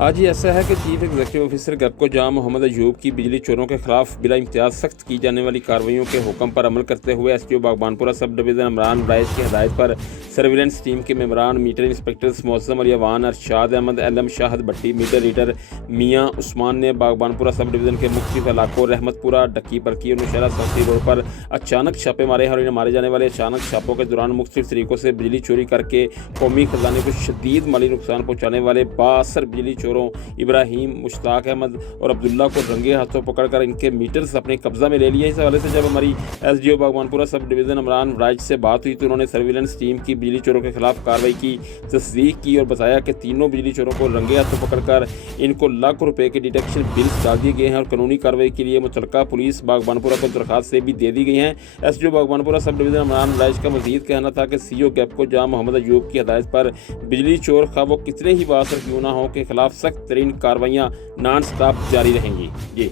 आज ये ऐसा है कि चीफ एग्जीक्यूटिव ऑफिसर गैपको जहां मोहम्मद अयूब की बिजली चोरों के खिलाफ बिला इम्तियाज सख्त की जाने वाली कार्रवाइयों के हुक्म पर अमल करते हुए SDO Baghbanpura sub division Imran rise की हिदायत पर सर्विलेंस टीम के मेंबरान मीटर इंस्पेक्टर्स मौसम अलियावान अरशाद अहमद एलम शाहद भट्टी मीटर रीडर मियाँ उस्मान ने बागबानपुरा सब डिवीज़न के मुख्तलिफ इलाकों रहमतपुरा डक्की परकी और नौशहरा सस्ती रोड पर अचानक छापे मारे हैं और इन मारे जाने वाले अचानक छापों के दौरान मुख्तलिफ तरीकों से बिजली चोरी करके कौमी खजाने को शदीद माली नुकसान पहुँचाने वाले बासर बिजली चोरों इब्राहिम मुश्ताक अहमद और अब्दुल्ला को रंगे हाथों पकड़कर इनके मीटर्स अपने कब्जा में ले लिए। इस हवाले से जब हमारी SDO Baghbanpura sub division Imran rise से बात हुई तो उन्होंने सर्विलेंस टीम की बिजली चोरों के खिलाफ कार्रवाई की तस्दीक की और बताया कि तीनों बिजली चोरों को रंगे हाथों पकड़कर इनको लाख रुपए के डिटेक्शन बिल्स डाल दिए गए हैं और कानूनी कार्रवाई के लिए मुतलका पुलिस बागबानपुरा को दरखास्त से भी दे दी गई हैं। SDO Baghbanpura sub division Imran rise का मजीद कहना था कि सीओ गैपको जहां मोहम्मद अयूब की हिदायत पर बिजली चोर खा वो कितने ही बासर क्यों ना हो के खिलाफ सख्त तरीन कार्रवाइयाँ नॉन स्टॉप जारी रहेंगी। जी।